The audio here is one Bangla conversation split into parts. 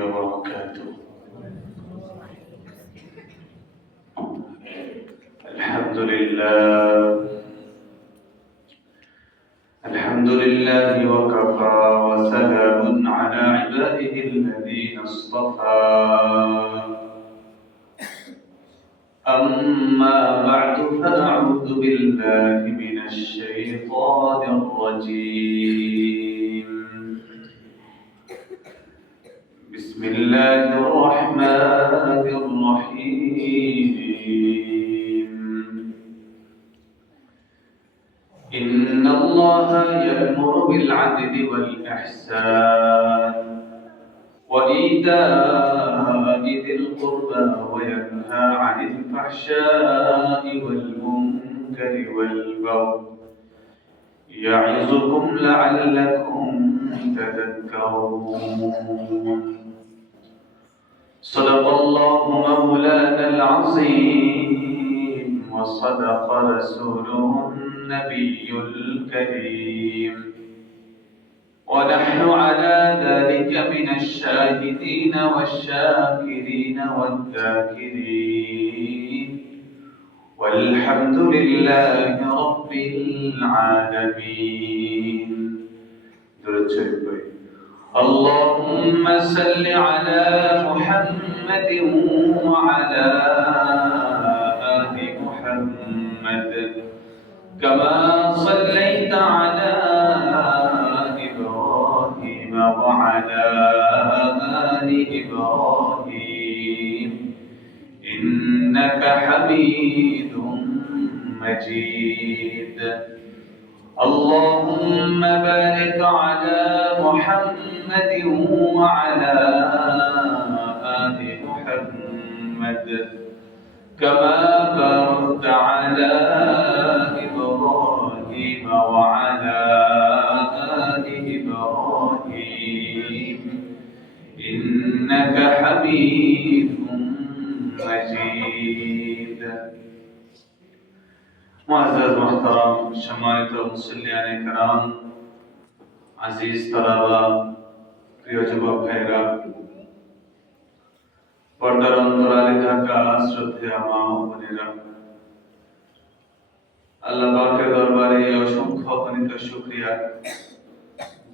وبركاته. الحمد لله وكفى وسلام على عباده الذين اصطفى. أما بعد فأعوذ بالله من الشيطان الرجيم. بسم الله الرحمن الرحيم. إن الله يأمر بالعدل والإحسان وإيتاء ذي القربى وينهى عن الفحشاء والمنكر والبغي يعظكم لعلكم تذكرون. صدق الله مولانا العظيم وصدق رسوله النبي الكريم، ونحن على ذلك من الشاهدين والشاكرين والذاكرين، والحمد لله رب العالمين. اللهم صل على محمد وعلى آل محمد كما صليت على إبراهيم وعلى آل إبراهيم إنك حميد مجيد. اللهم بارك على محمد وعلى آل محمد كما باركت على إبراهيم وعلى آل إبراهيم إنك حميد مجيد. মুআজ্জাজ মুহতারাম সম্মানিত মুসল্লিয়ানে কেরাম, আজিজ তালাবা, প্রিয় যুবক ভাইরা, পর্দার অন্তরালে থাকা শ্রদ্ধেয় মা ও বোনেরা, আল্লাহ পাকের দরবারে অসংখ্য অগণিত শুকরিয়া,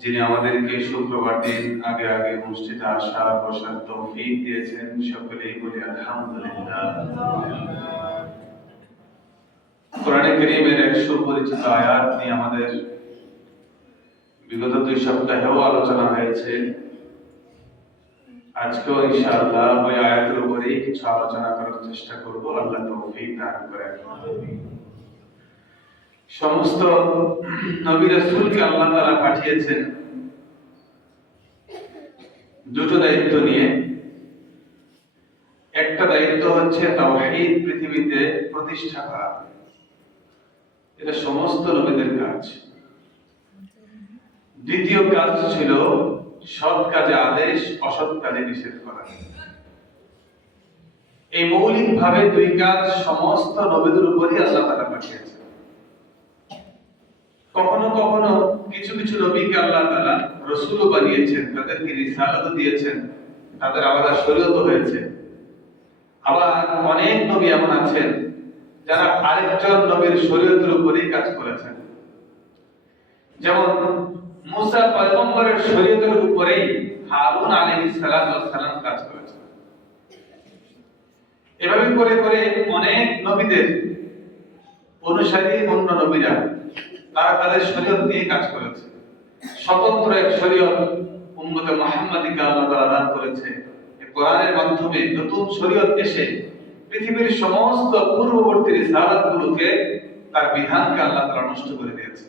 যিনি আমাদেরকে শুক্রবার দিন আগে আগে মসজিদে আসা বসার তৌফিক দিয়েছেন। সকলেই বলি আলহামদুলিল্লাহ। কোরআনে কারীমের এক সুপরিচিত আয়াত নিয়ে আমাদের বিগত 2 সপ্তাহেও আলোচনা হয়েছে। আজকেও ইনশাআল্লাহ ওই আয়াতের উপরেই কিছু আলোচনা করার চেষ্টা করব। আল্লাহ তৌফিক দান করেন। সমস্ত নবী রাসূলকে আল্লাহ তাআলা পাঠিয়েছেন দুটো দায়িত্ব নিয়ে। একটা দায়িত্ব হচ্ছে তাওহীদ পৃথিবীতে প্রতিষ্ঠা করা, এটা সমস্ত নবীদের কাজ। দ্বিতীয় কাজ ছিল সৎ কাজে আদেশ, অসৎ কাজে নিষেধ করা। এই মৌলিকভাবে 2 কাজ সমস্ত নবীদের উপরই আল্লাহ তাআলা পাঠিয়েছেন। কখনো কখনো কিছু কিছু নবীকে আল্লাহ তাআলা রাসূলও বানিয়েছেন, তাদেরকে রিসালাত দিয়েছেন, তাদের আলাদা শরীয়ত হয়েছে। আবার অনেক নবী এমন আছেন যারা আরেকজন নবীর শরীয়তের উপরেই কাজ করেছেন। যেমন মুসা পয়গম্বরের শরীয়তের উপরেই হারুন আলাইহিস সালাম কাজ করেছেন। এভাবে করে করে অনেক নবীদের অনুসারী অন্য নবীরা তারা তাদের শরীয়ত নিয়ে কাজ করেছে। স্বতন্ত্র এক শরীয়ত উম্মতে মুহাম্মাদীকে আল্লাহ তাআলা দান করেছে। এই কোরআনের মাধ্যমে নতুন শরীয়ত এসে পৃথিবীর সমস্ত পূর্ববর্তী রিসালাতগুলোকে, তার বিধানকে আল্লাহ তাআলা নষ্ট করে দিয়েছে।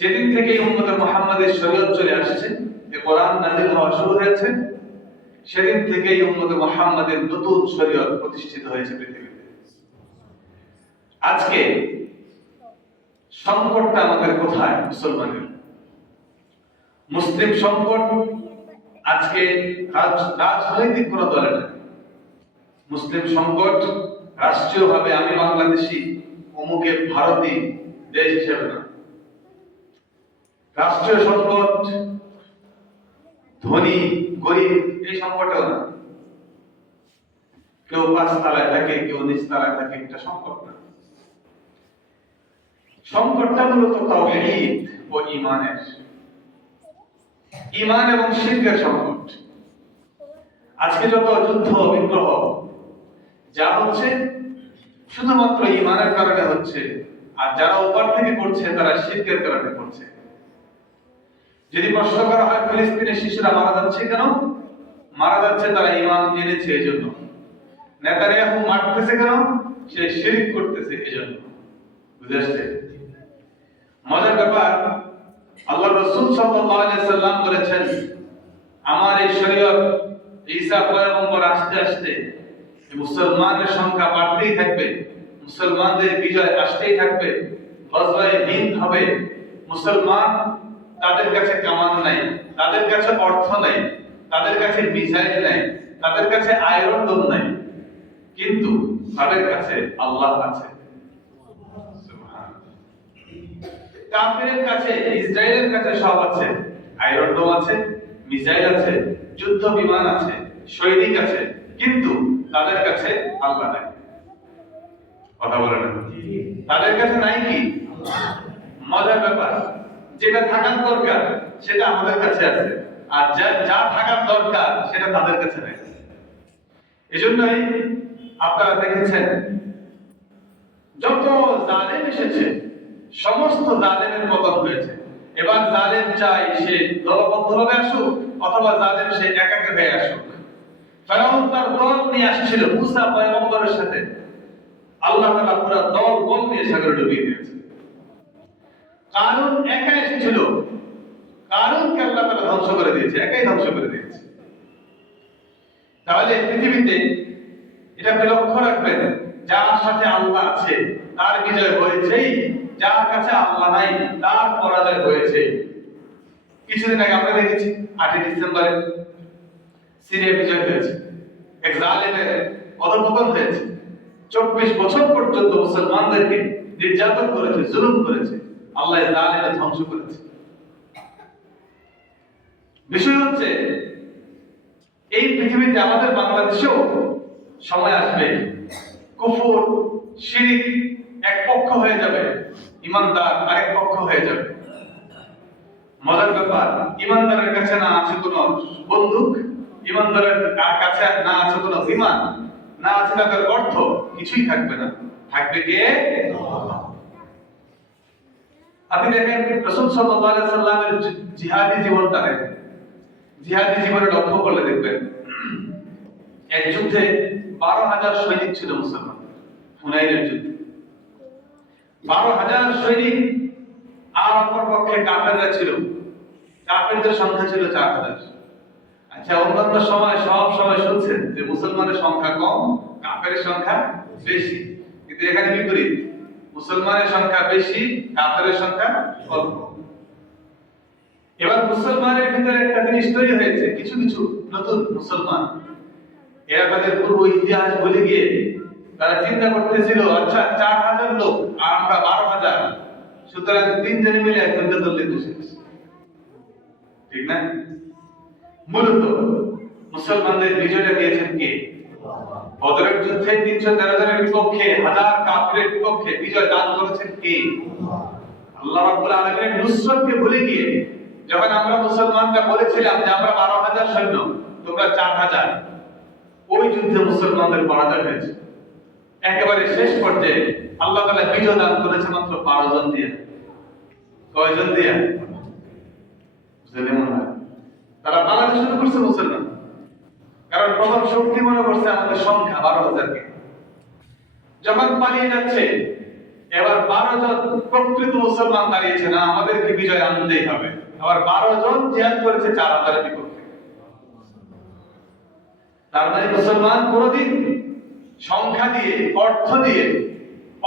যেদিন থেকে উম্মতে মুহাম্মাদের শরীয়ত চলে আসছে, এই কোরআন নাযিল হওয়া শুরু হয়েছে, সেদিন থেকেই উম্মতে মুহাম্মাদের নতুন শরীয়ত প্রতিষ্ঠিত হয়েছে পৃথিবীতে। আজকে সংকটটা আমাদের কোথায়? মুসলমানের মুসলিম সংকট আজকে রাজনৈতিক কোন দলে না। মুসলিম সংকট রাষ্ট্রীয়ভাবে আমি বাংলাদেশি, অমুকে ভারতী দেশ হিসেবে না। রাষ্ট্রীয় সংকট ধনী গরিব এই সংকটেও না, কেউ 5 তলায় থাকে, কেউ নিচ তলায় থাকে, এটা সংকট না। সংকটটা মূলত তাওহীদ ও ঈমানের, ঈমান এবং শিরকের সংকট। আজকে যত যুদ্ধ বিগ্রহ যা হচ্ছে শুধুমাত্র ঈমানের কারণে হচ্ছে, আর যারা উপর থেকে করছে তারা শিরকের কারণে করছে। যদি প্রশ্ন করা হয় ফিলিস্তিনের শিশুরা মারা যাচ্ছে কেন, মারা যাচ্ছে তারা ঈমান এনেছে এজন্য। নেতানিয়াহু মারতেছে কেন, সে শিরক করতেছে এজন্য। বুঝে আসছে? মজার ব্যাপার, আল্লাহ রাসূল সাল্লাল্লাহু আলাইহি সাল্লাম বলেছেন, আমার এই শরীয়ত ঈসা পয়গম্বর আসতে আসতে মুসলমানের সংখ্যা বাড়তেই থাকবে, মুসলমানদের বিজয় আসতেই থাকবে, গজওয়ায়ে হিন্দ হবে। মুসলমান, তাদের কাছে কামান নাই, তাদের কাছে অর্থ নাই, তাদের কাছে মিসাইল নাই, তাদের কাছে আয়রন ডোম নাই, কিন্তু তাদের কাছে আল্লাহ আছে। কাফিরের কাছে, ইসরায়েলের কাছে সব আছে, আয়রন ডোম আছে, মিসাইল আছে, যুদ্ধ বিমান আছে, সৈনিক আছে, কিন্তু তাদের কাছে আল্লাহ নাই। কথা বলে না, তাদের কাছে নাই কি? মজার ব্যাপার, যেটা থাকার দরকার সেটা আমাদের কাছে আছে, আর যা থাকার দরকার সেটা তাদের কাছে নেই। এজন্যই আপনারা দেখেছেন যত জালেম এসেছে সমস্ত জালেমের পতন হয়েছে। এবার জালেম চাই সে দলবদ্ধভাবে আসুক অথবা জালেম সে একাকে হয়ে আসুক। ফেরাউন তার দল নিয়ে আসছিল মুসা পয়গম্বরের সাথে, আল্লাহ তাআলা পুরো দল বল নিয়ে সাগরে ডুবিয়ে দিয়েছে। কারুন একা এসেছিল, কারুনকে আল্লাহ তাআলা ধ্বংস করে দিয়েছে, একাই ধ্বংস করে দিয়েছে। তাহলে পৃথিবীতে এটা লক্ষ্য রাখবেন, যার সাথে আল্লাহ আছে তার বিজয় হয়েছেই, যার কাছে আল্লাহ নাই তার পরাজয় হয়েছে। কিছুদিন আগে আমরা দেখেছি 8 ডিসেম্বরে সিরিয়া বিজয় হয়েছে, এক জালেমের অধঃপতন হয়েছে। 24 বছর পর্যন্ত মুসলমানদেরকে নির্যাতন করেছে, জুলুম করেছে, আল্লাহ জালেমের ধ্বংস করেছে। বিষয় হচ্ছে এই পৃথিবীতে আমাদের বাংলাদেশেও সময় আসবে কুফর শিরক এক পক্ষ হয়ে যাবে, ঈমানদার আরেক পক্ষ হয়ে যাবে। মজার ব্যাপার, ঈমানদারের কাছে না আছে কোনো বন্দুক, ঈমানদারের কাছে না আছে কোনো বিমান, না আছে তাদের অর্থ, কিছুই থাকবে না, থাকবে কে? আপনি দেখেন রাসূল সাল্লাল্লাহু আলাইহি সাল্লামের জিহাদি জীবনটা দেখেন, জিহাদি জীবনে লক্ষ্য করলে দেখবেন এক যুদ্ধে 12,000 সৈনিক ছিল মুসলমান, হুনাইনের যুদ্ধে 12,000 সৈনিক, আর অপর পক্ষে কাফেররা ছিল, কাফেরদের সংখ্যা ছিল 4,000। আচ্ছা, অন্যান্য সময় সব সময় শুনছেন যে মুসলমানের সংখ্যা কম, কাফেরের সংখ্যা বেশি, কিন্তু এখানে বিপরীত, মুসলমানের সংখ্যা বেশি, কাফেরের সংখ্যা অল্প। এবার মুসলমানের ভিতরে একটা জিনিস তৈরি হয়েছে, কিছু কিছু নতুন মুসলমান এরা তাদের পূর্ব ইতিহাস ভুলে গিয়ে তারা চিন্তা করতেছিল, আচ্ছা 4,000 লোক আর আমরা 12,000, সুতরাং 3 জনে মিলে একজনকে দলে বসে, ঠিক না? মূলত মুসলমানদের বিজয়টা দিয়েছেন কে? বদরের যুদ্ধে 313 জনের বিপক্ষে, হাজার কাফিরের বিপক্ষে বিজয় দান করেছেন কে? আল্লাহ রাব্বুল আলামিনের নুসরতকে ভুলে গিয়ে যখন আমরা মুসলমানরা বলেছিলাম যে আমরা 12,000 সৈন্য, তোমরা 4,000, ওই যুদ্ধে মুসলমানদের পরাজয় হয়েছে। একেবারে শেষ পর্যায়ে আল্লাহ তাআলা বিজয় দান করেছে মাত্র 12 জন দিয়ে। কয়জন দিয়ে? তারা পালাতে শুরু করছে মুসলমান, কারণ প্রথম শক্তি মনে করছে আমাদের সংখ্যা 12,000 কে। যখন পালিয়ে যাচ্ছে এবার 12 জন প্রকৃত মুসলমান দাঁড়িয়েছে, না আমাদেরকে বিজয় আনতেই হবে। আবার 12 জন জিহাদ করেছে 4,000 এর বিপক্ষে। তার মানে মুসলমান কোনদিন সংখ্যা দিয়ে, অর্থ দিয়ে,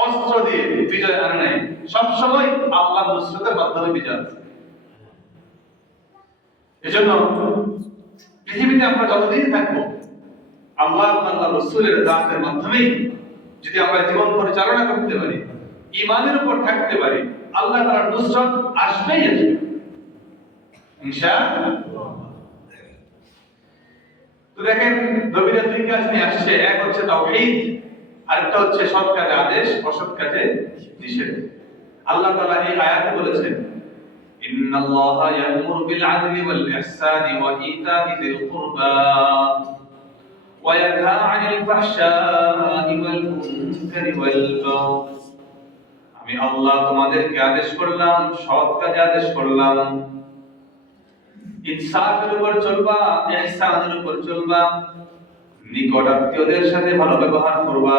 অস্ত্র দিয়ে বিজয় আনে নাই, সবসময় আল্লাহর নুসরতের মাধ্যমে বিজয় আছে। এজন্য পৃথিবীতে আমরা যতদিন থাকবো আল্লাহ আল্লাহ রাসূলের দাওয়াতের মাধ্যমে যদি আমরা জীবন পরিচালনা করতে পারি, ঈমানের উপর থাকতে পারি, আল্লাহ তাআলার নুসরত আসবেই আসবে ইনশাআল্লাহ। তো দেখেন নবীরা দুই কাজ নিয়ে আসছে, এক হচ্ছে তাওহীদ, আরেকটা হচ্ছে সৎ কাজে আদেশ, অসৎ কাজে নিষেধ। আল্লাহ তাআলা এই আয়াতে বলেছেন, ইন্নাল্লাহা ইয়া'মুরু বিল আদলি ওয়াল ইহসানি ওয়া ইতা'i যিল কুরবা ওয়া ইয়ানহা 'আনিল ফাহশাই ওয়াল মুনকারি ওয়াল বাগই। আমি আল্লাহ তোমাদেরকে আদেশ করলাম, সৎ কাজে আদেশ করলাম, ইনসাফের উপর চলবা, ইহসানের উপর চলবা, নিকট আত্মীয়দের সাথে ভালো ব্যবহার করবা,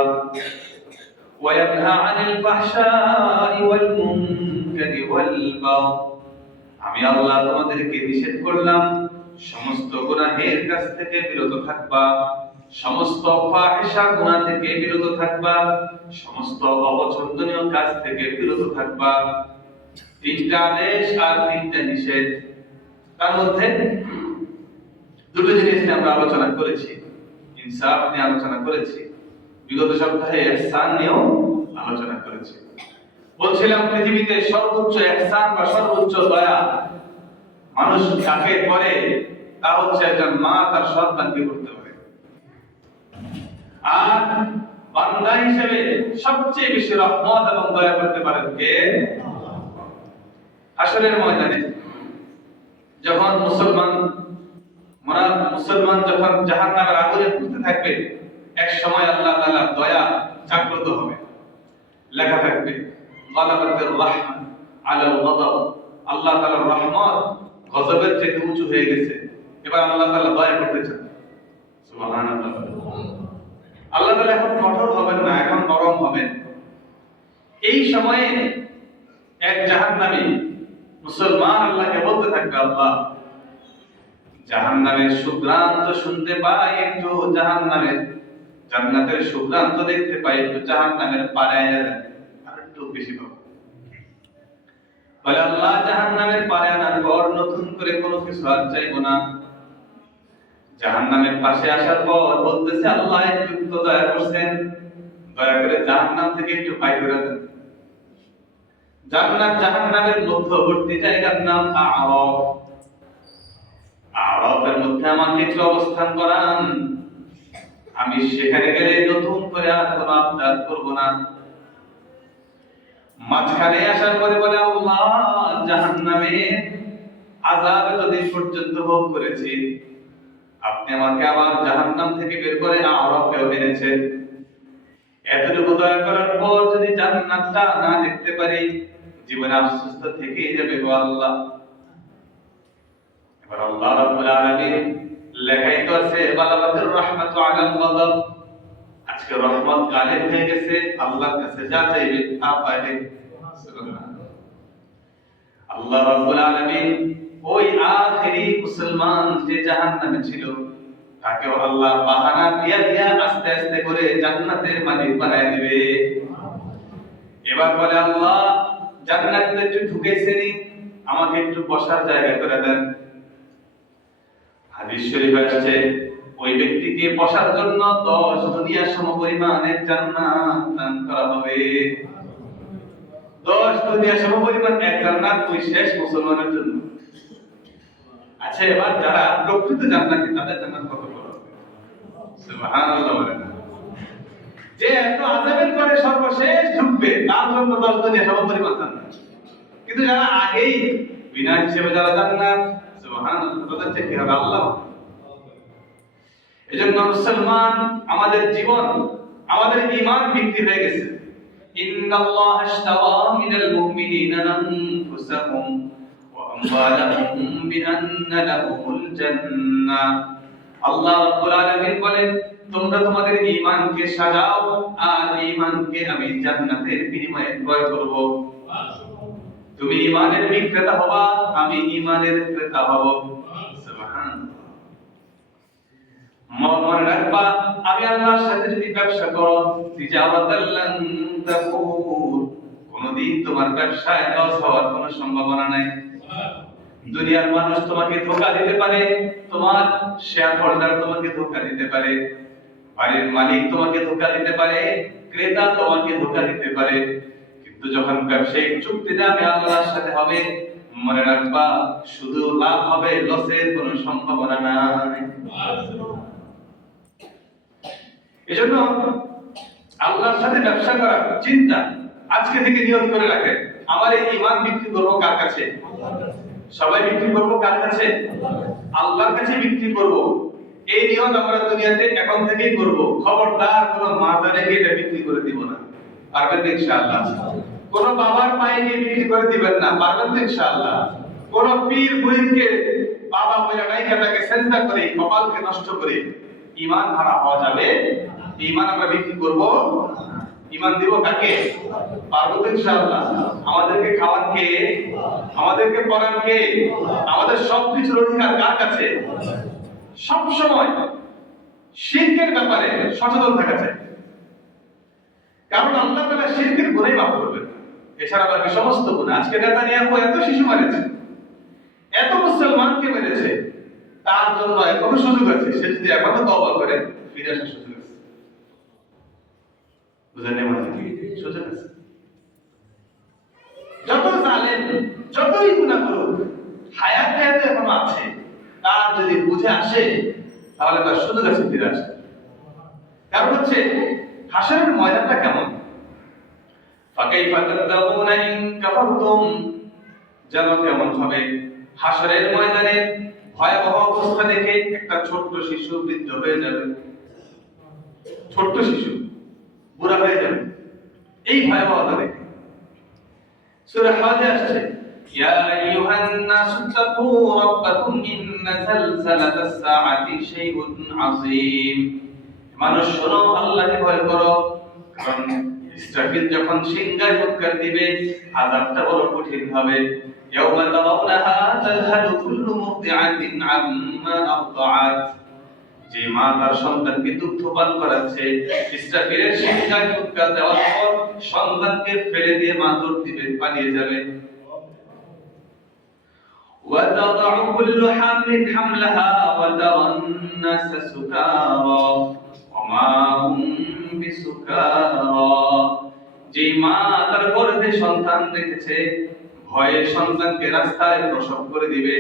ওয়া ইয়ানহা আনিল ফাহশাই ওয়াল মুনকারি ওয়াল বাগই। আমি আল্লাহ তোমাদেরকে নিষেধ করলাম সমস্ত গুনাহের কাছ থেকে বিরত থাকবা, সমস্ত ফাহিশা গুনাহ থেকে বিরত থাকবা, সমস্ত অপছন্দনীয় কাজ থেকে বিরত থাকবা। তিনটা আদেশ আর তিনটা নিষেধ। তার মধ্যে দুটো জিনিস নিয়ে আমরা আলোচনা করেছি, ইনসাফ নিয়ে আলোচনা করেছি, বিগত সপ্তাহে ইহসান নিয়েও আলোচনা করেছি। বলছিলাম পৃথিবীতে সর্বোচ্চ ইহসান বা সর্বোচ্চ দয়া মানুষ যাকে করে তা হচ্ছে একজন মা তার সন্তানকে করতে পারে। আর বান্দা হিসেবে সবচেয়ে বেশি রহমত এবং দয়া করতে পারেন কে? হাশরের ময়দানে যখন মুসলমান যখন জাহান্নামের আগুনে পুড়তে থাকবে, এক সময় আল্লাহ তাআলার দয়া জাগ্রত হবে, লেখা থাকবে গালাবাতির রাহমা আলাল গাদাব। আল্লাহ তাআলার রহমত গজবের চেয়ে উঁচু হয়ে গেছে, এবার আল্লাহ তাআলা দয়া করতে চান। সুবহানাল্লাহ। আল্লাহ তাআলা এখন কঠোর হবেন না, এখন নরম হবেন। এই সময়ে এক জাহান্নামী মুসলমান আল্লাহকে বলতে থাকবে, আল্লাহ জাহান্নামের সুঘ্রাণ তো শুনতে পাই, একটু জাহান্নামের জান্নাতের সুঘ্রাণ তো দেখতে পাই, একটু জাহান্নামের পারে এনে দেন, আর একটু বেশি পাবো। বলে আল্লাহ জাহান্নামের পারে আনার পর নতুন করে কোনো কিছু আর চাইবো না। জাহান্নামের পাশে আসার পর বলতেছে, আল্লাহ একটু তো দয়া করছেন, দয়া করে জাহান্নাম থেকে একটু পাই করে দেন। জান্নাত জাহান্নামের মধ্যবর্তী জায়গার নাম আরাফ। আরাফের মধ্যে আমাকে একটু অবস্থান করান, আমি সেখানে গেলে নতুন করে আর কোনো আবদার করব না। মাঝখানে আসার পরে বলে, আল্লাহ জাহান্নামে আযাব এতদিন পর্যন্ত ভোগ করেছি, আপনি আমাকে আবার জাহান্নাম থেকে বের করে আরাফে এনেছেন, এতটুকু দয়া করার পর যদি জান্নাতটা না দেখতে পারি, জীবনে আফসোস তো থেকেই যাবে গো আল্লাহ। এবার আল্লাহ রাব্বুল আলামিন লেখাই তো আছে বালাবাতুর রাহমাতু আলাল গাদাব, আজকে রহমত গায়েব হয়ে গেছে, আল্লাহর কাছে যা চাইবে তা পাবে। সুবহানাল্লাহ। আল্লাহ রাব্বুল আলামিন ওই আখেরি মুসলমান যে জাহান্নামে ছিল তাকে আল্লাহ বাহানা দিয়া দিয়া আস্তে আস্তে করে জান্নাতের মালিক বানায় দিবে। এবার বলে, আল্লাহ জান্নাতে একটু ঢুকেছেনি, আমাকে একটু বসার জায়গা করে দেন। হাদিস শরীফে আসছে, ওই ব্যক্তিকে বসার জন্য 10 দুনিয়া সমপরিমাণের জান্নাত দান করা হবে। 10 দুনিয়া সমপরিমাণ এক জান্নাত ওই শেষ মুসলমানের জন্য। আচ্ছা, এবার যারা প্রকৃত জান্নাতি তাদের জান্নাত কত বড় হবে? সুবহানাল্লাহ বলেন। যে এত আযাবের পরে সর্বশেষ ঢুকবে তার জন্য 10 দুনিয়া সমপরিমাণ জান্নাত। কিন্তু যারা আগেই বিনা হিসেবে যারা জান্নাত, সুবহানাল্লাহ, তাদের চেয়ে কি হবে আল্লাহ। এজন্য মুসলমান আমাদের জীবন, আমাদের ঈমান বিক্রি হয়ে গেছে। ইন্নাল্লাহ আশতারা মিনাল মুমিনিনা আনফুসাহুম ওয়া আমওয়ালাহুম বিআন্না লাহুমুল জান্নাহ। আল্লাহ রাব্বুল আলামিন বলেন, তোমরা তোমাদের ঈমানকে সাজাও আর ঈমানকে আমি জান্নাতের বিনিময়ে ক্রয় করব। তুমি ঈমানের বিক্রেতা হবা, আমি ঈমানের ক্রেতা হব। সুবহানাল্লাহ। মনে রাখবা, আমি আল্লাহর সাথে যদি ব্যবসা করো, তিজারাতাল লান তাকুর, কোনদিন তোমার ব্যবসায় লস হওয়ার কোনো সম্ভাবনা নাই। দুনিয়ার মানুষ তোমাকে ধোঁকা দিতে পারে, তোমার শেয়ার হোল্ডার তোমাকে ধোঁকা দিতে পারে, বাড়ির মালিক তোমাকে ধোঁকা দিতে পারে, ক্রেতা তোমাকে ধোঁকা দিতে পারে, কিন্তু যখন ব্যবসায়িক চুক্তিটা আমি আল্লাহর সাথে হবে, মনে রাখবা শুধু লাভ হবে, লসের কোনো সম্ভাবনা নাই। এজন্য আল্লাহর সাথে ব্যবসা করার চিন্তা আজকে থেকে নিয়ত করে রাখে, আমার এই ঈমান বিক্রি করব কার কাছে? সবাই বিক্রি করব কার কাছে? আল্লাহর কাছে বিক্রি করব। এই নিয়ত আমরা দুনিয়াতে এখন থেকেই করব। খবরদার কোনো মাজারে গিয়ে এটা বিক্রি করে দিব না। পারবেন তো ইনশাআল্লাহ? কোন বাবার পায়ে গিয়ে বিক্রি করে দিবেন না। পারবেন তো ইনশাআল্লাহ? কোন পীর মুরিদকে বাবা বলে ডাইকা তাকে সেজদা করে কপালকে নষ্ট করে ঈমান হারা হওয়া যাবে? ঈমান আমরা বিক্রি করব? ঈমান দিব কাকে? পারবো তো ইনশাআল্লাহ? আমাদেরকে খাওয়ান কে? আমাদেরকে পড়ান কে? আমাদের সবকিছুর অধিকার কার কাছে? সব সময় শিরকের ব্যাপারে সচেতন থাকা চাই, কারণ আল্লাহ তাআলা শিরকের গুনাহ মাফ করবেন, এছাড়া বাকি সমস্ত গুনাহ। আজকে নেতানিয়াহু এত শিশু মেরেছে, এত মুসলমানকে মেরেছে, তার জন্য এখনো সুযোগ আছে, সে যদি এখনো তওবা করে ফিরে আসার সুযোগ আছে। বুঝলেন? মানে সুযোগ আছে। যত জালেম, যতই গুনাহ করুক, হায়াত এখনো আছে, তার যদি বুঝে আসে তাহলে তার সুযোগ আছে ফিরে আসে। কারণ হচ্ছে হাসরের ময়দানটা কেমন? ফাকাইফা তাতাকুনা ইন কাফারতুম, যেন কেমন হবে হাসরের ময়দানে ভয়াবহ অবস্থা দেখে একটা ছোট্ট শিশু বৃদ্ধ হয়ে যাবে, ছোট্ট শিশু বুড়া হয়ে যাবে, এই ভয়াবহতা দেখে। সূরা হাজে আসছে, ইয়া আইয়ুহান নাসু তাকু রাব্বাকুম ইন্না যালজালাতাস সাআতি শাইউন আযীম। মানুষ শোনো, আল্লাহকে ভয় করো, কারণ ইসরাফিল যখন সিংহায় ফুৎকার দিবে আযাবটা বড় কঠিন হবে। ইয়াউমা তারাউনাহা তাযহালু কুল্লু মুরদিআতিন আম্মা আরদাআত, যে মা তার সন্তানকে দুগ্ধ পান করাচ্ছে, ইসরাফিলের সিংহায় ফুৎকার দেওয়ার পর সন্তানকে ফেলে দিয়ে মা দৌড় দিবে, পালিয়ে যাবে। وتضع كل حمل حملها وترى الناس سكارى وما هم بسكارى, যে মা তার গর্ভে সন্তান রেখেছে ভয়ে সন্তানকে রাস্তায় প্রসব করে দিবে।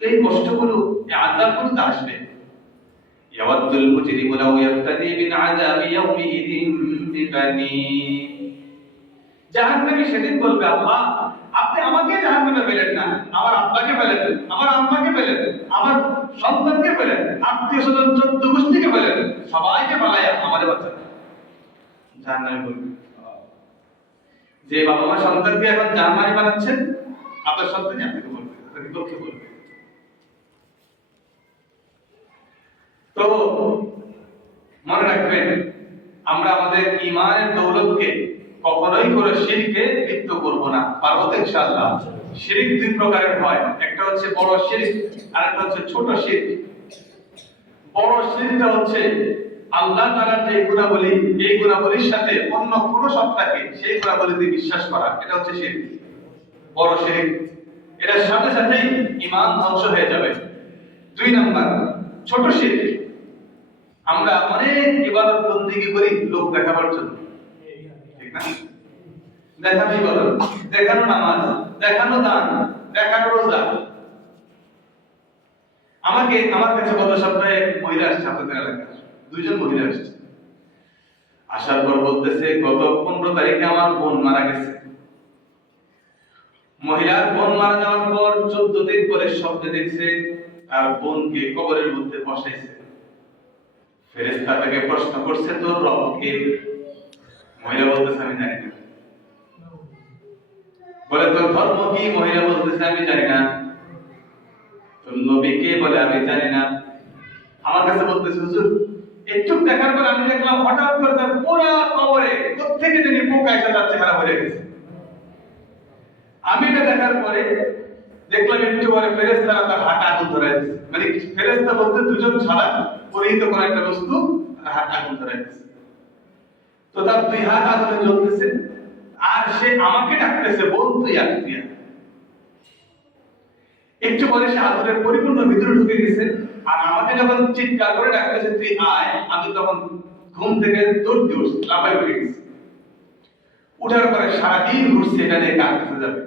এই কষ্টগুলো, এই আযাবগুলো আসবে। ইয়াওয়াদুল মুজরিমু লাউ ইয়াফতাদি মিন আযাবি ইয়াউমিইযিন বিবানি, জাহান্নামী সেদিন বলবে, আল্লাহ আপনি আমাকে জাহান্নামে ফেলেন না, আমার আব্বাকে ফেলেন, আমার আম্মাকে ফেলেন, আমার সন্তানকে ফেলেন, আত্মীয়-স্বজন 14 গোষ্ঠীকে ফেলেন, সবাইকে পালায়া আমাদের বাঁচান। জাহান্নামে বলবে। যে বাবা মা সন্তানকে এখন জাহান্নামী বানাচ্ছেন, আপনার সন্তানই আপনাকে বলবে, আপনার বিপক্ষে বলবে। তো মনে রাখবেন, আমরা আমাদের ঈমানের দৌলতকে কখনোই কোনো শিরকে লিপ্ত করব না। পারবো তো ইনশাআল্লাহ? শিরক দুই প্রকারের হয়, একটা হচ্ছে বড় শিরক, আর একটা হচ্ছে ছোট শিরক। বড় শিরকটা হচ্ছে আল্লাহ তাআলার যে গুণাবলী, এই গুণাবলীর সাথে অন্য কোন সত্তাকে সেই গুণাবলীতে বিশ্বাস করা, এটা হচ্ছে শিরক, বড় শিরক। এটার সাথে সাথেই ঈমান ধ্বংস হয়ে যাবে। 2 নাম্বার ছোট শিরক, আমরা অনেক ইবাদত বন্দেগী করি লোক দেখাবার জন্য, ঠিক না? দেখানো ইবাদত, দেখানো নামাজ, দেখানো দান, দেখানো রোজা। আমার কাছে গত সপ্তাহে এক মহিলা আসছে, আপনাদের এলাকার 2 জন মহিলা আসছে। আসার পর বলতেছে, গত 15 তারিখে আমার বোন মারা গেছে। মহিলার বোন মারা যাওয়ার পর 14 দিন পরে স্বপ্নে দেখছে তার বোনকে কবরের মধ্যে বসাইছে। ফেরেশতা তাকে প্রশ্ন করছে, তোর রব কে? মহিলা বলতেছে, আমি জানি না। বলে, তোর ধর্ম কি? মহিলা বলতেছে, আমি জানি না। তোর নবী কে? বলে, আমি জানি না। আমার কাছে বলতেছে, হুজুর একটু দেখার পর আমি দেখলাম হঠাৎ করে তার পুরো কবরে কোত্থেকে জানি পোকা এসে যাচ্ছে, খারাপ হয়ে গেছে। আমি এটা দেখার পরে দেখলাম একটু পরে ফেরেশতারা তার হাত আগুন ধরায় দিয়েছে। মানে ফেরেশতা বলতে 2 জন ছাড়া পরিহিত কোন একটা বস্তু হাত আগুন ধরায় দিয়েছে। তো তার 2 হাত আগুনে জ্বলতেছে, আর সে আমাকে ডাকতেছে, বোন তুই আয়, তুই আয়। একটু পরে সে আগুনের পরিপূর্ণ ভিতরে ঢুকে গেছে, আর আমাকে যখন চিৎকার করে ডাকতেছে তুই আয়, আমি তখন ঘুম থেকে দৌড় দিয়ে উঠছি, লাফাই উঠে গেছি। উঠার পরে সারাদিন ঘুরছে, এটা নিয়ে কার কাছে যাবে।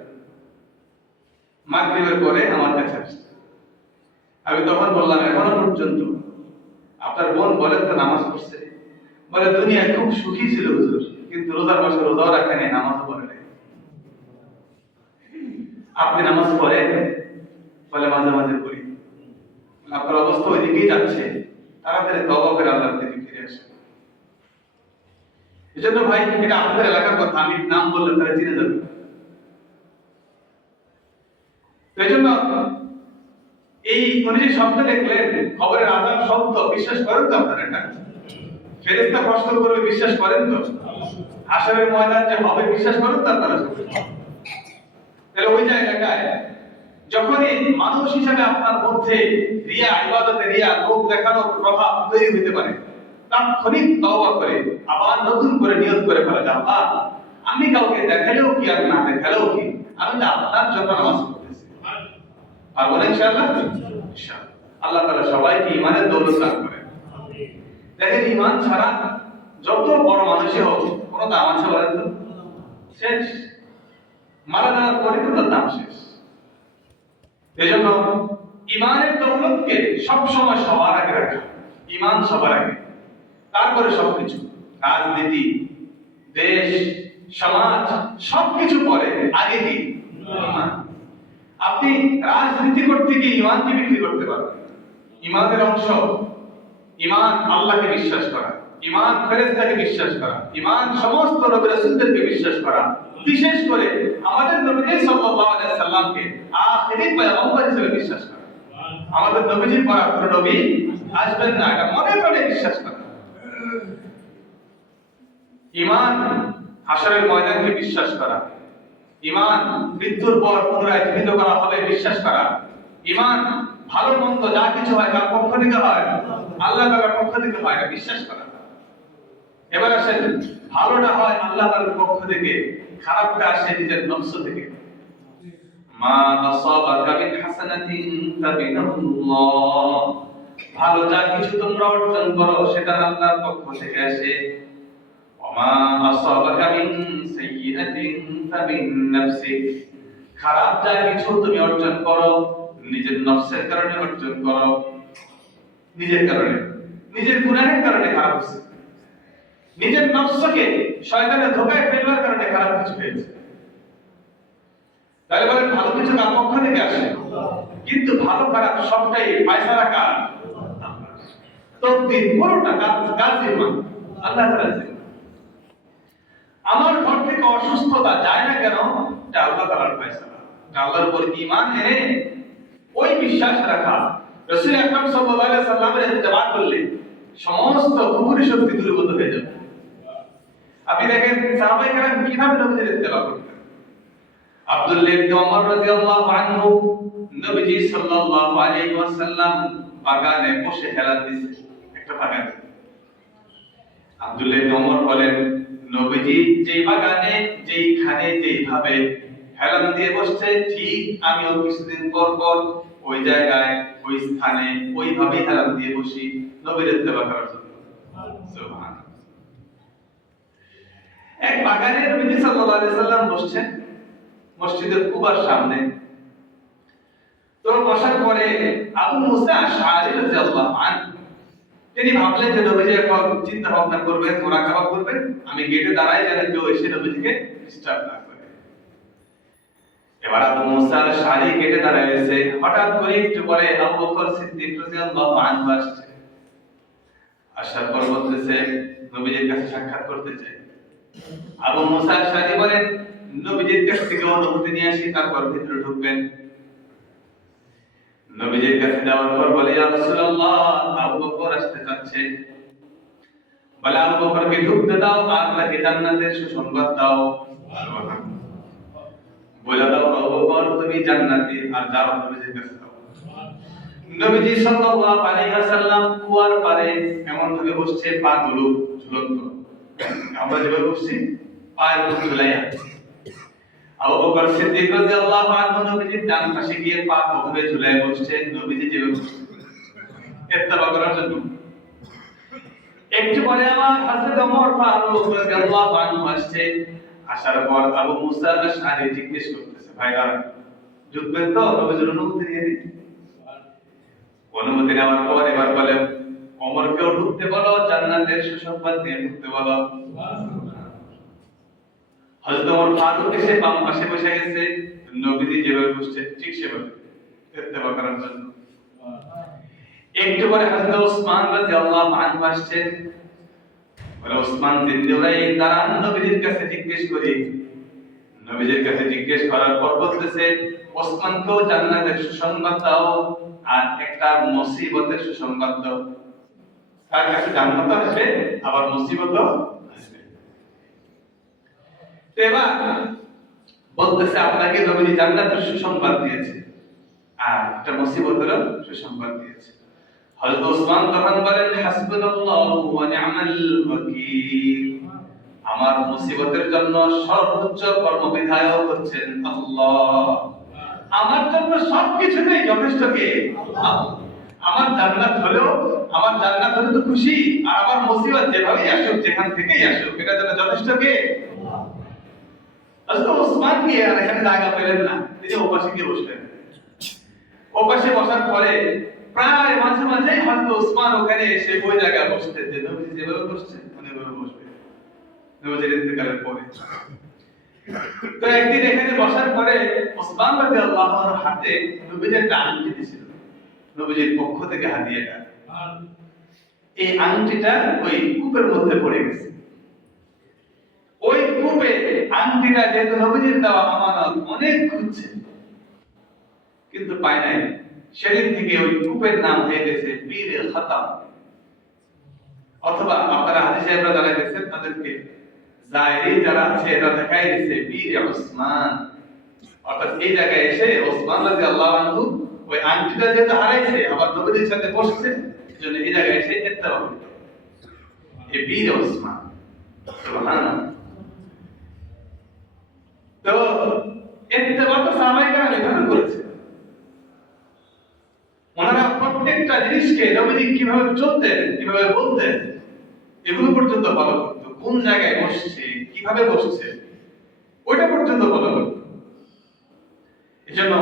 মাগরিবের পরে আমার কাছে আসছে। আমি তখন বললাম, এখনো পর্যন্ত আপনার বোন বলেন তো নামাজ পড়ছে, বলে দুনিয়ায় খুব সুখী ছিল হুজুর, কিন্তু রোজার মাসে রোজাও রাখে নাই, নামাজও পড়ে নাই। আপনি নামাজ পড়েন? বলে মাঝে মাঝে পড়ি। আপনার অবস্থা ওই দিকেই যাচ্ছে, তাড়াতাড়ি তওবা করে আল্লাহর দিকে ফিরে আসেন। এজন্য ভাই, এটা আপনাদের এলাকার কথা, আমি নাম বললে তারা চিনে যাবে। এই জন্য এই উনি যে শব্দ দেখলেন, খবরের আযাব শব্দ, বিশ্বাস করেন তো আপনারা? এটা ফেরেশতা প্রশ্ন করবে, বিশ্বাস করেন তো? হাশরের ময়দান যে হবে, বিশ্বাস করেন তো আপনারা? তাহলে ওই জায়গায় যখনই মানুষ হিসেবে আপনার মধ্যে রিয়া, ইবাদতে রিয়া, লোক দেখানোর প্রভাব তৈরি হতে পারে, তাৎক্ষণিক তওবা করে আবার নতুন করে নিয়ত করে ফেলা যায়, আল্লাহ আমি কাউকে দেখালেও কি আর না দেখালেও কি, আমি তো আপনার জন্য নামাজ পড়তেছি। আর বলেন ইনশাআল্লাহ, ইনশাআল্লাহ আল্লাহ তাআলা সবাইকে ঈমানের দৌলত দান করেন। দেখেন, ঈমান ছাড়া যত বড় মানুষই হোক, কোনো দাম আছে বলেন তো? শেষ। মারা যাওয়ার পরে তো তার দাম শেষ। এজন্য ঈমানের দৌলতকে সবসময় সবার আগে রাখা, ঈমান সবার আগে, তারপরে সবকিছু। রাজনীতি, দেশ, সমাজ সবকিছু পরে, আগে কি? ঈমান। আপনি রাজনীতি করতে গিয়ে ঈমানকে বিক্রি করতে পারবেন। ঈমানের অংশ ঈমান আল্লাহকে বিশ্বাস করা, ঈমান ফেরেশতাকে বিশ্বাস করা, ঈমান সমস্ত নবী রাসূলদেরকে বিশ্বাস করা, বিশেষ করে আমাদের নবী সাল্লাল্লাহু আলাইহি সাল্লামকে আখিরি পয়গম্বর হিসেবে বিশ্বাস করা। আমাদের নবীজির পর আর কোনো নবী আসবেন না, এটা মনে মনে বিশ্বাস করা। ঈমান হাশরের ময়দানকে বিশ্বাস করা, ঈমান মৃত্যুর পর পুনরায় জীবিত করা হবে বিশ্বাস করা, ঈমান ভালো মন্দ যা কিছু হয় তার পক্ষ থেকে হয়, আল্লাহ তাআলার পক্ষ থেকে হয়, এটা বিশ্বাস করা। এবার আসেন, ভালোটা হয় আল্লাহ তাআলার পক্ষ থেকে, খারাপটা আসে নিজের নফস থেকে। মা আসাবাকা মিন হাসানাতিন ফাবিনাল্লাহ, ভালো যা কিছু তোমরা অর্জন করো সেটা আল্লাহর পক্ষ থেকে আসে। ওমা আসাবাকা মিন সাইয়্যাতিন ফাবিন নাফসিক, খারাপ যা কিছু তুমি অর্জন করো নিজের নফসের কারণে অর্জন করো, নিজের কারণে, নিজের গুনাহের কারণে খারাপ হচ্ছে, নিজের নফসকে শয়তানের ধোঁকায় ফেলবার কারণে খারাপ কিছু হয়েছে। তাহলে বলেন, ভালো কিছু কার পক্ষ থেকে আসে? কিন্তু ভালো খারাপ সবটাই ফায়সালা কার? তকদীর, পুরোটা কার জিম্মা? আল্লাহ তাআলার জিম্মা। আমার ঘর থেকে অসুস্থতা যায় না কেন? এটা আল্লাহ তাআলার ফায়সালা। আল্লাহর উপর ঈমান এনে ওই বিশ্বাস রাখা, রাসূল আকরাম সাল্লাল্লাহু আলাইহি সাল্লামের ইত্তেবা করলে সমস্ত কুফরি শক্তি দূরীভূত হয়ে যাবে। আপনি দেখেন সাহাবায়ে কেরাম কিভাবে নবীজির ইত্তেবা করতেন। আব্দুল্লাহ ইবনে ওমর রাদিয়াল্লাহু আনহু নবীজি সাল্লাল্লাহু আলাইহি ওয়াসাল্লাম বাগানে বসে হেলান দিয়েছে, একটা বাগানে। আব্দুল্লাহ ইবনে ওমর বলেন, নবীজি যেই বাগানে, যেইখানে, যেইভাবে হেলান দিয়ে বসছে, ঠিক আমিও কিছুদিন পর পর ওই জায়গায়, ওই স্থানে, ওইভাবেই হেলান দিয়ে বসি নবীর ইত্তেবা করার জন্য। সুবহানাল্লাহ। এক বাগানে নবীজি সাল্লাল্লাহু আলাইহি সাল্লাম বসছেন মসজিদের কুবার সামনে। তো বসার পরে আবু মুসা আশআরী রাদিয়াল্লাহু আনহু তিনি ভাবলেন যে নবীজি এখন চিন্তা ভাবনা করবেন, মুরাকাবা করবেন, আমি গেটে দাঁড়াই যেন কেউ এসে নবীজিকে ডিস্টার্ব না করে। এবার আবু মুসা আশআরী গেটে দাঁড়ায় আছে, হঠাৎ করে একটু পরে আবু বকর সিদ্দিক রাদিয়াল্লাহু আনহু আসছে। আসার পর বলতেছে নবীজির কাছে সাক্ষাৎ করতে চাই। আবু মুসা আশআরী বলেন, নবীজির কাছ থেকে অনুমতি নিয়ে আসি, তারপর ভিতরে ঢুকবেন। নবীজির কাছে যাওয়ার পর বলে, ইয়া রাসূলুল্লাহ, আবু বকর আসতে যাচ্ছে। বলে, আবু বকরকে ঢুকতে দাও আর তাকে জান্নাতের সুসংবাদ দাও। বলে দাও, আবু বকর তুমি জান্নাতি, আর যাও নবীজির কাছে যাও। নবীজি সাল্লাল্লাহু আলাইহি ওয়াসাল্লাম কুয়ার পারে এমন ভাবে বসছে, পা গুলো ঝুলন্ত, আমরা যেভাবে বসছি পায়ের উপর ঝুলাইয়া। আবু বকর সিদ্দিক রাদিয়াল্লাহু আনহু নবীজির ডান পাশে গিয়ে পা ওভাবে ঝুলায় বসছেন, নবীজি যেভাবে বসছেন ইত্তেবা করার জন্য। একটু পরে আমার হযরত ওমর ফারুক রাদিয়াল্লাহু আনহু আসছে। আসার পর আবু মুসা আশআরী জিজ্ঞেস করতেছে, ভাইরা ঢুকবেন তো? নবীজির অনুমতি নিয়ে দিন। অনুমতি নেওয়ার পর এবার বলে, ওমরকেও ঢুকতে বলো, জান্নাতের সুসংবাদ দিয়ে ঢুকতে বলো। হযরত ওমর ফারুক এসে বাম পাশে বসে গেছে, নবীজি যেভাবে বসছে ঠিক সেভাবে ইত্তেবা করার জন্য। একটু পরে হযরত ওসমান রাদিয়াল্লাহু আনহু আসছেন, বলে ওসমান জিন্দেওরাই দাঁড়ান, নবীজির কাছে জিজ্ঞেস করি। নবীজির কাছে জিজ্ঞেস করার পর বলতেছে, ওসমানকেও জান্নাতের সুসংবাদ দাও আর একটা মুসিবতের সুসংবাদ দাও। তার কাছে জান্নাত আসবে আবার মুসিবতও আসবে। তো এবার বলতেছে, আপনাকে নবীজি জান্নাতের সুসংবাদ দিয়েছে আর একটা মুসিবতেরও সুসংবাদ দিয়েছে। হযরত ওসমান তখন বলেন, হাসবুনাল্লাহু ওয়া নি'মাল ওয়াকিল। আমার মুসিবতের জন্য সর্বোচ্চ কর্মবিধায়ক হচ্ছেন আল্লাহ। আমার জন্য সবকিছুতেই যথেষ্ট কে? আল্লাহ। আমার জান্নাত হলেও, আমার জান্নাত হলে তো খুশি, আর আমার মুসিবত যেভাবেই আসুক, যেখান থেকেই আসুক, এটা জন্য যথেষ্ট কে? আল্লাহ। হযরত ওসমান কি আর এখানে জায়গা পেলেন না, তিনি ওপাশে গিয়ে বসলেন। ওপাশে বসার পরে প্রায় মাঝে মাঝে হযরত ওসমান ওখানে এসে ওই জায়গায় বসতেন, যে নবীজি যেভাবে বসছেন উনি ওইভাবে বসবেন নবীজির ইন্তেকালের পরে। তো একদিন এখানে বসার পরে ওসমান রাদিয়াল্লাহু আনহু হাতে নবীজির একটা আংটি দিয়েছিল, নবীজির পক্ষ থেকে হাদিয়াটা। এই আংটিটা ওই কূপের মধ্যে পড়ে গেছে। ওই কূপে আংটিটা যেহেতু নবীজির দেওয়া আমানত, অনেক খুঁজছে কিন্তু পায় নাই। সেদিন থেকে ওই কূপের নাম হয়ে গেছে বীরে খাতাম, অথবা আপনারা হাদিসে আমরা যারা দেখছেন তাদেরকে জায়রি যারা আছে এরা দেখাই দিয়েছে বীরে ওসমান। অর্থাৎ এই জায়গায় এসে ওসমান রাদিয়াল্লাহু আনহু ওই আংটিটা যেহেতু হারাইছে, আবার নবীজির সাথে বসছে, এজন্য এই জায়গায় এসে ইত্তেবা করতে এই বীরে ওসমান। সুবহানাল্লাহ। তো ইত্তেবা তো সাহাবায়ে কেরাম এভাবে করেছে। ওনারা প্রত্যেকটা জিনিসকে নবীজি কিভাবে চলতেন, কিভাবে বলতেন, এগুলো পর্যন্ত ফলো করত। কোন জায়গায় বসছে, কিভাবে বসছে, ওইটা পর্যন্ত ফলো করত। এজন্য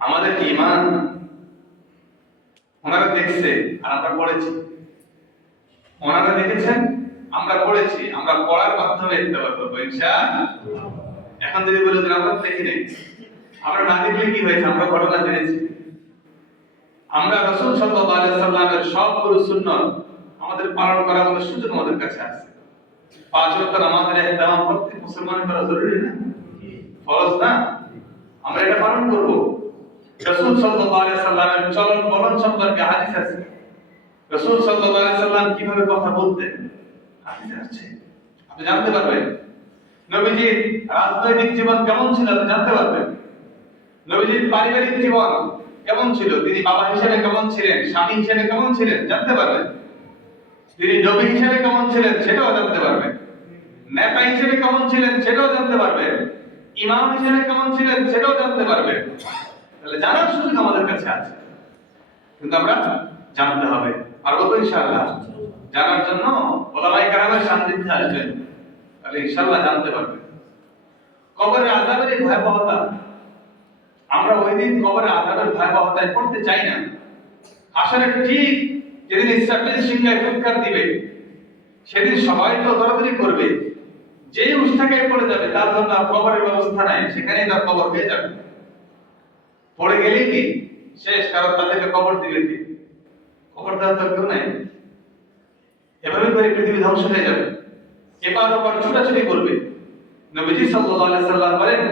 আমাদের ঈমান ওনারা দেখছে আর আমরা পড়েছি, ওনারা দেখেছেন আমরা পড়েছি, আমরা পড়ার মাধ্যমে ইত্তেবা করব ইনশাআল্লাহ। এখন যদি বলি যে আমরা দেখি নাই, আমরা না দেখলে কি হয়েছে, আমরা ঘটনা জেনেছি। আমরা রাসূল সাল্লাল্লাহু আলাইহি সাল্লামের সবগুলো সুন্নাত আমাদের পালন করার মতো সুযোগ আমাদের কাছে আছে। 5 ওয়াক্ত নামাজের ইহতিমাম প্রত্যেক মুসলমানের করা জরুরি না, ফরজ না? আমরা এটা পালন করব। রাসূল সাল্লাল্লাহু আলাইহি সাল্লামের চলন বলন সম্পর্কে হাদিস আছে। রাসূল সাল্লাল্লাহু আলাইহি সাল্লাম কিভাবে কথা বলতেন হাদিস আছে, আপনি জানতে পারবেন। নবীজির রাজনৈতিক জীবন কেমন ছিল আপনি জানতে পারবেন। নবীজির পারিবারিক জীবন কেমন ছিল, তিনি বাবা হিসেবে কেমন ছিলেন, স্বামী হিসেবে কেমন ছিলেন জানতে পারবেন। তিনি নবী হিসেবে কেমন ছিলেন সেটাও জানতে পারবেন। নেতা হিসেবে কেমন ছিলেন সেটাও জানতে পারবেন। ইমাম হিসেবে কেমন ছিলেন সেটাও জানতে পারবেন। তাহলে জানার সুযোগ আমাদের কাছে আছে, কিন্তু আমরা জানতে হবে। আর বলবো ইনশাআল্লাহ জানার জন্য ওলামায়ে কেরামের সান্নিধ্যে আসবেন, তাহলে ইনশাআল্লাহ জানতে পারবেন। কবরের আযাবের এই ভয়াবহতা, আমরা ওই দিন কবরের আযাবের ভয়াবহতায় পড়তে চাই না। আসলে ঠিক যেদিন ইসরাফিল সিংহায় ফুৎকার দিবে সেদিন সবাই তো দৌড়াদৌড়ি করবে, যেই উষ্ঠাকায় পড়ে যাবে তার জন্য আর কবরের ব্যবস্থা নাই, সেখানেই তার কবর হয়ে যাবে। পড়ে গেলেই কি শেষ, কারণ তাদেরকে কবর দিবে কি? কবর দেওয়ার তো কেউ নাই। এভাবে করে পৃথিবী ধ্বংস হয়ে যাবে, এবার ওপার ছোটাছুটি করবে। নবীজি সাল্লাল্লাহু আলাইহি সাল্লাম বলেন,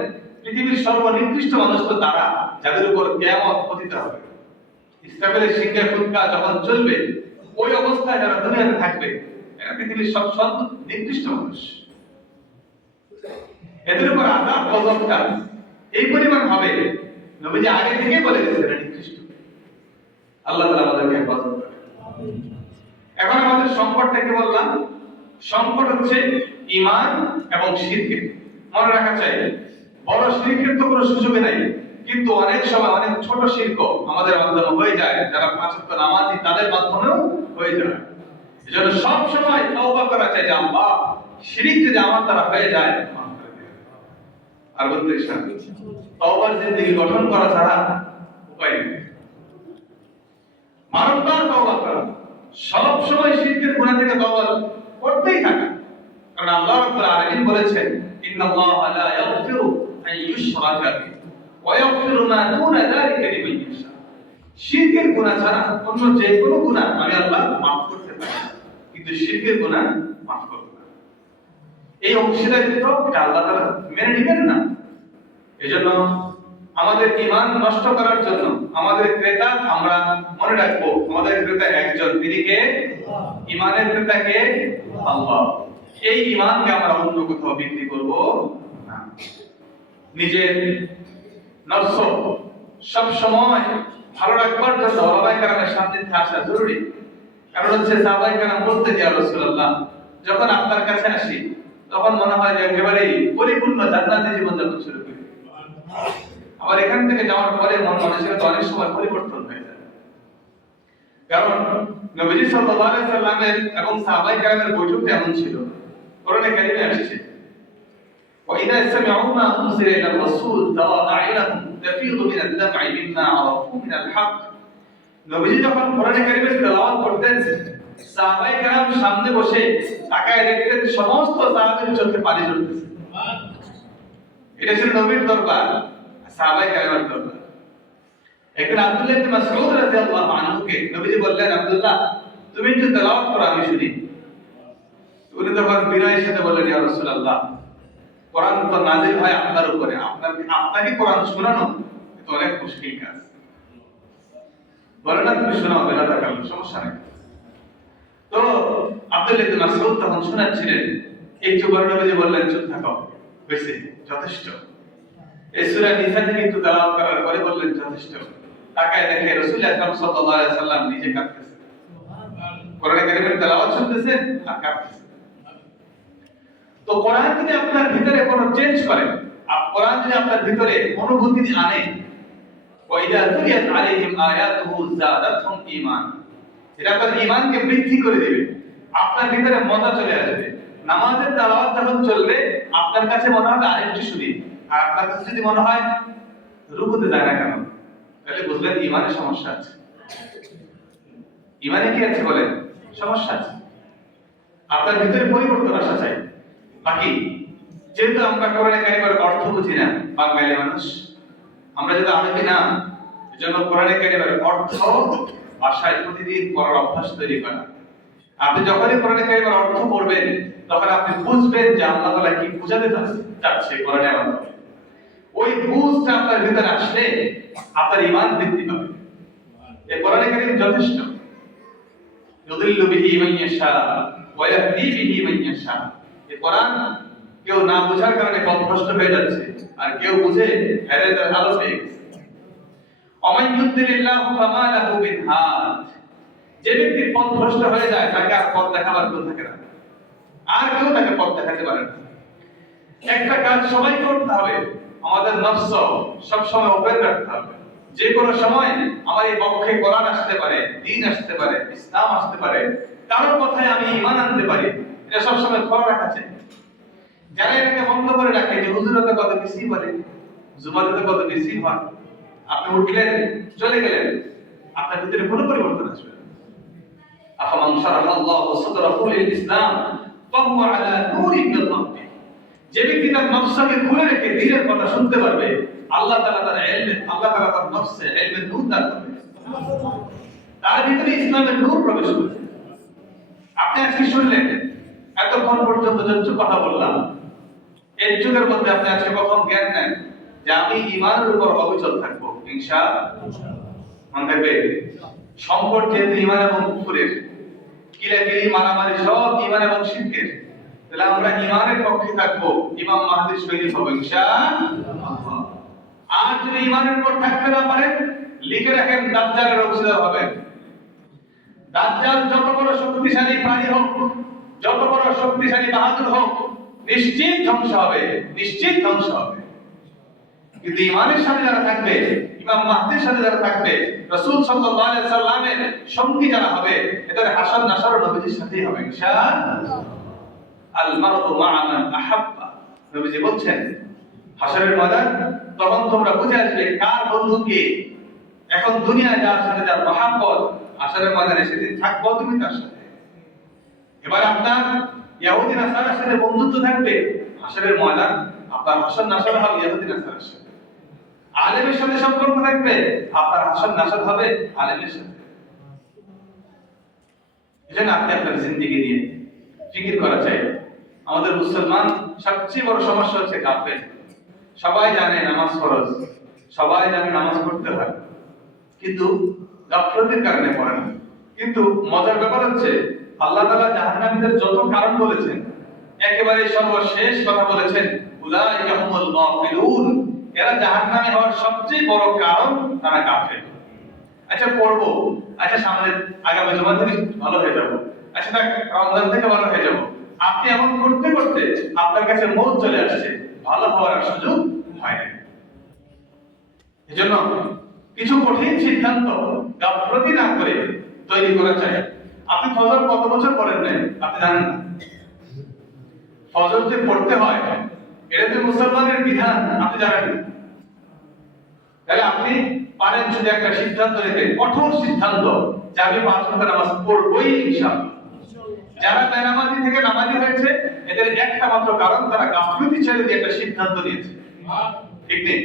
পৃথিবীর সর্বনিকৃষ্ট মানুষ তো তারা যাদের উপর কিয়ামত পতিত হবে। ইসরাফিলের সিংহের ফুৎকার যখন চলবে ওই অবস্থায় যারা দুনিয়াতে থাকবে এরা পৃথিবীর সর্বনিকৃষ্ট মানুষ। এদের উপর আযাব গজবটা এই পরিমাণ হবে, নবীজি আগে থেকেই বলে গেছেন এরা নিকৃষ্ট। আল্লাহ তাআলা আমাদেরকে হেফাজত করেন। এখন আমাদের সংকটটা কি বললাম? সংকট হচ্ছে ঈমান এবং শিরকের। মনে রাখা চাই, বড় শিরকের তো কোনো সুযোগই নাই, কিন্তু অনেক সময় অনেক ছোট শিরক আমাদের মাধ্যমে হয়ে যায়, যারা 5 ওয়াক্ত নামাজি তাদের মাধ্যমেও হয়ে যায়। এজন্য সব সময় তওবা করা চাই যে আল্লাহ শিরক যদি আমার দ্বারা হয়ে যায় মাফ করে দিন। আর বলতে ইচ্ছা তওবার জিন্দেগি গঠন করা ছাড়া উপায় নেই। বারবার তওবা করা, সব সময় শিরকের গুনাহ থেকে তওবা করতেই থাকা। কারণ আল্লাহ রাব্বুল আলামিন বলেছেন, ইন্নাল্লাহা লা ইয়াগফিরু আন ইউশরাকা বিহি ওয়া ইয়াগফিরু মা দুনা যালিকা লিমান ইয়াশা। শিরকের গুনাহ ছাড়া অন্য যে কোনো গুনাহ আমি আল্লাহ মাফ করতে পারি, কিন্তু শিরকের গুনাহ মাফ করব না। এই অংশীদারিত্ব আল্লাহ তাআলা মেনে নেবেন না। এজন্য আমাদের ঈমান নষ্ট করার জন্য আমাদের ক্রেতা, আমরা মনে রাখবো আমাদের ক্রেতা একজন, তিনি কে? ঈমানের ক্রেতা কে? আল্লাহ। এই ঈমানকে আমরা অন্য কোথাও বিক্রি করব না। নিজের নফস সব সময় ভালো রাখবার জন্য ওলামায়ে কেরামের সান্নিধ্যে আসা জরুরি। কারণ হচ্ছে সাহাবায়ে কেরাম বলতেন, ইয়া রাসূলুল্লাহ, যখন আপনার কাছে আসি তখন মনে হয় যে একেবারে পরিপূর্ণ জান্নাতি জীবন যাপন শুরু করি। আবার এখান থেকে যাওয়ার পরে মন মানসিকতা অনেক সময় পরিবর্তন হয়ে যায়। কারণ নবীজি সাল্লাল্লাহু আলাইহি সাল্লামের এবং সাহাবায়ে কেরামের বৈঠকটা এমন ছিল, কোরআনে কারিমে আসছে, وإذا سمعوا ما أنزل إلى الرسول ترى أعينهم تفيض من الدمع مما عرفوا من الحق। নবীজি যখন কোরআনে কারিমের তেলাওয়াত করতেন, সাহাবায়ে কেরাম সামনে বসে তাকায় দেখতেন সমস্ত সাহাবীর চোখে পানি ঝরতেছে। এটা ছিল নবীর দরবার, সাহাবায়ে কেরামের দরবার। একদিন আব্দুল্লাহ ইবনে মাসউদ রাদিয়াল্লাহু আনহুকে নবীজি বললেন, আব্দুল্লাহ, তুমি একটু তেলাওয়াত করো, আমি শুনি। উনি তখন বিনয়ের সাথে বললেন, ইয়া রাসূলুল্লাহ, কোরআন তো নাযিল হয় আপনার উপরে, আপনাকে কোরআন শোনানো তো অনেক মুশকিল কাজ। বলেন না, তুমি শোনাও, বেলাটা কাল, সমস্যা নেই। তো আব্দুল্লাহ ইবনে মাসউদ তখন শোনাচ্ছিলেন। একটু পরে নবীজি বললেন, চুপ থাকো, বেশি যথেষ্ট। এই সূরা নিসা থেকে একটু তেলাওয়াত করার পরে বললেন, যথেষ্ট। তাকায় দেখে রাসূল আকরাম সাল্লাল্লাহু আলাইহি সাল্লাম নিজে কাঁদতেছেন, কোরআনে কারীমের তেলাওয়াত শুনতেছেন আর কাঁদতেছেন। তো কোরআন যদি আপনার ভিতরে কোনো চেঞ্জ করে, কোরআন যদি আপনার ভিতরে অনুভূতি আনে, ওয়াইদা তুলিয়াত আলাইহিম আয়াতুহু যাদাতহুম ঈমান, এটা আপনার ঈমানকে বৃদ্ধি করে দিবে। আপনার ভিতরে মজা চলে আসবে। নামাজের তেলাওয়াত যখন চলবে আপনার কাছে মনে হবে আরেকটু শুনি, আর আপনার কাছে যদি মনে হয় রুকুতে যায় না কেন, তাহলে বুঝলেন ঈমানে সমস্যা আছে। ঈমানে কি আছে বলেন? সমস্যা আছে। আপনার ভিতরে পরিবর্তন আসা চাই। বাকি যেহেতু আমরা কোরআনে কারিমের অর্থ বুঝি না, বাঙালি মানুষ, আমরা যদি আরবি না, এজন্য কোরআনে কারিমের অর্থ ভাষায় প্রতিদিন পড়ার অভ্যাস তৈরি করা। আপনি যখনই কোরআনে কারিমের অর্থ পড়বেন তখন আপনি বুঝবেন যে আল্লাহ তাআলা কি বোঝাতে চাচ্ছে কোরআনের মাধ্যমে। ওই বুঝটা আপনার ভিতরে আসলে আপনার ঈমান বৃদ্ধি পাবে। এই কোরআনে কারিম যথেষ্ট। ইউদিল্লু বিহি মান ইয়াশা ওয়া ইয়াহদি বিহি মান ইয়াশা। এই কোরআন কেউ না বোঝার কারণে পথভ্রষ্ট হয়ে যাচ্ছে, আর কেউ বুঝে হেদায়েতের আলো পেয়ে গেছে। ওমান ইউদ্দিলিল্লাহু ফামা লাহু মিন হাদ। যে ব্যক্তি পথভ্রষ্ট হয়ে যায় তাকে আর পথ দেখাবার কেউ থাকে না, আর কেউ তাকে পথ দেখাতে পারে না। একটা কাজ সবাই করতে হবে, আমাদের নফস সব সময় ওপেন রাখতে হবে। যে কোনো সময় আমার এই পক্ষে কোরআন আসতে পারে, দ্বীন আসতে পারে, ইসলাম আসতে পারে, কারোর কথায় আমি ঈমান আনতে পারি, এটা সব সময় খোলা রাখা চাই। যারা এটাকে বন্ধ করে রাখে যে হুজুরতে কত বেশি বলে, জুমাতে কত বেশি হয়, আপনি উঠলেন চলে গেলেন, আপনার ভিতরে কোনো পরিবর্তন আসবে না। আফামান শারাহাল্লাহু সাদরাহু লিল ইসলাম ফাহুয়া আলা নূরিন মিন রাব্বিহ। যে ব্যক্তি তার নফসকে খুলে রেখে দ্বীনের কথা শুনতে পারবে, আল্লাহ তাআলা তার ইলমে, আল্লাহ তাআলা তার নফসে ইলমের নূর দান করবে, তার ভিতরে ইসলামের নূর প্রবেশ করবে। আপনি আজকে শুনলেন, এতক্ষণ পর্যন্ত যত কথা বললাম, এর যুগের মধ্যে আপনি আজকে প্রথম জ্ঞান নেন যে আমি ঈমানের উপর অবিচল থাকবো ইনশাআল্লাহ। মনে থাকবে, সম্পর্ক যেহেতু ঈমান এবং কুফরের, কিলাকিলি মারামারি সব ঈমান এবং শিরকের, তাহলে আমরা ঈমানের পক্ষে থাকবো, ইমাম মাহদীর শহীদ হবো ইনশাআল্লাহ। আর যদি ঈমানের উপর থাকতে না পারেন, লিখে রাখেন দাজ্জালের অংশীদার হবেন। দাজ্জাল যত বড় শক্তিশালী প্রাণী হোক, যত বড় শক্তিশালী বাহাদুর হোক, নিশ্চিত ধ্বংস হবে, নিশ্চিত ধ্বংস হবে। কিন্তু ঈমানের সাথে যারা থাকবে, ইমাম মাহদীর সাথে যারা থাকবে, রাসূল সাল্লাল্লাহু আলাইহি সাল্লামের সঙ্গী যারা হবে, এদের হাসর নাসর নবীজির সাথেই হবে ইনশাআল্লাহ। আল মারউ মা'a মান আহাব্বা। নবীজি বলছেন হাসরের ময়দান তখন তোমরা বুঝে আসবে কার বন্ধু কে। এখন দুনিয়ায় যার সাথে যার মহব্বত হাসরের ময়দানে সেদিন থাকবো তুমি তার সাথে। এবার আপনার ইহুদি নাসারার সাথে বন্ধুত্ব থাকবে, হাসরের ময়দান আপনার হাসর নাসর হবে ইহুদি নাসারার সাথে। আলেমের সাথে সম্পর্ক থাকবে, আপনার হাসর নাসর হবে আলেমের সাথে। এজন্য আপনি আপনার জিন্দেগি নিয়ে ফিকির করা চাই। আমাদের মুসলমান সবচেয়ে বড় সমস্যা হচ্ছে গাফেল। সবাই জানে নামাজ ফরজ, সবাই জানে নামাজ পড়তে হয়, কিন্তু গাফলতির কারণে পড়ে না। কিন্তু মজার ব্যাপার হচ্ছে আল্লাহ তাআলা জাহান্নামীদের যত কারণ বলেছেন, একেবারে সর্বশেষ কথা বলেছেন উলাইকা হুমুল গাফিলুন, এরা জাহান্নামী হওয়ার সবচেয়ে বড় কারণ তারা গাফেল। আচ্ছা পড়বো, আচ্ছা সামনে আগামী জুমা থেকে ভালো হয়ে যাব, আচ্ছা না রমজান থেকে ভালো হয়ে যাব। আপনি এমন করতে করতে আপনার কাছে মওত চলে আসছে, ভালো হওয়ার সুযোগ হয় না। এজন্য কিছু কঠিন সিদ্ধান্ত গাফলতি না করে তৈরি করা চাই। আপনি ফজর কত বছর পড়েন নাই আপনি জানেন না? ফজর যে পড়তে হয় এটা যে মুসলমানের বিধান আপনি জানেন না। তাহলে আপনি পারেন যদি একটা সিদ্ধান্ত নিতে, কঠোর সিদ্ধান্ত যে আমি 5 ওয়াক্ত নামাজ পড়বই ইনশাআল্লাহ। যারা বেনামাজি থেকে নামাজি হয়েছে এদের একটা মাত্র কারণ, তারা গাফলতি ছেড়ে দিয়ে একটা সিদ্ধান্ত নিয়েছে, ঠিক নেই?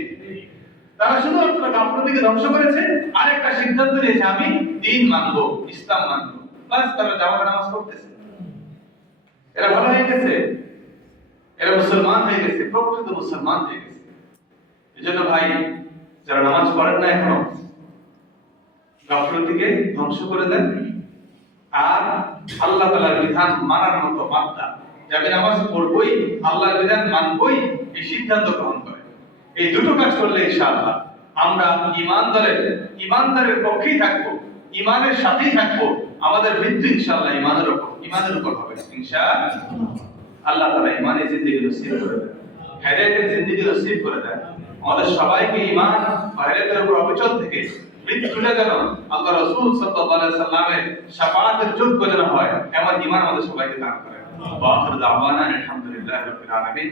তারা শুধুমাত্র গাফলতিকে ধ্বংস করেছে, আর একটা সিদ্ধান্ত নিয়েছে আমি দ্বীন মানবো, ইসলাম মানবো, বাস তারা জামাতে নামাজ পড়তেছে। এরা ভালো হয়ে গেছে, এরা মুসলমান হয়ে গেছে, প্রকৃত মুসলমান হয়ে গেছে। এজন্য ভাই যারা নামাজ পড়েন না এখনো, গাফলতিকে ধ্বংস করে দেন, আর আল্লাহ তাআলার বিধান মানার মতো বান্দা, যে আমি নামাজ পড়বই, আল্লাহর বিধান মানবই, এই সিদ্ধান্ত গ্রহণ করেন। এই দুটো কাজ করলে ইনশাআল্লাহ আমরা ইমানদারের পক্ষেই থাকবো, ইমানের সাথেই থাকবো। আমাদের মৃত্যু ইনশাআল্লাহ ইমানের উপর হবে ইনশাআল্লাহ। আল্লাহ তাআলা ইমানের জিন্দেগি নসিব করে দেন, হেদায়েতের জিন্দেগি নসিব করে দেন। আমাদের সবাইকে ঈমান ও হেদায়েতের উপর অবিচল থেকে মৃত্যুটা যেন আল্লাহ রাসূল সাল্লাল্লাহু আলাইহি সাল্লামের শাফাআতের যোগ্য যেন হয়, এমন ঈমান আমাদের সবাইকে দান করেন। ওয়া আখিরু দাওয়ানা আলহামদুলিল্লাহি রাব্বিল আলামিন।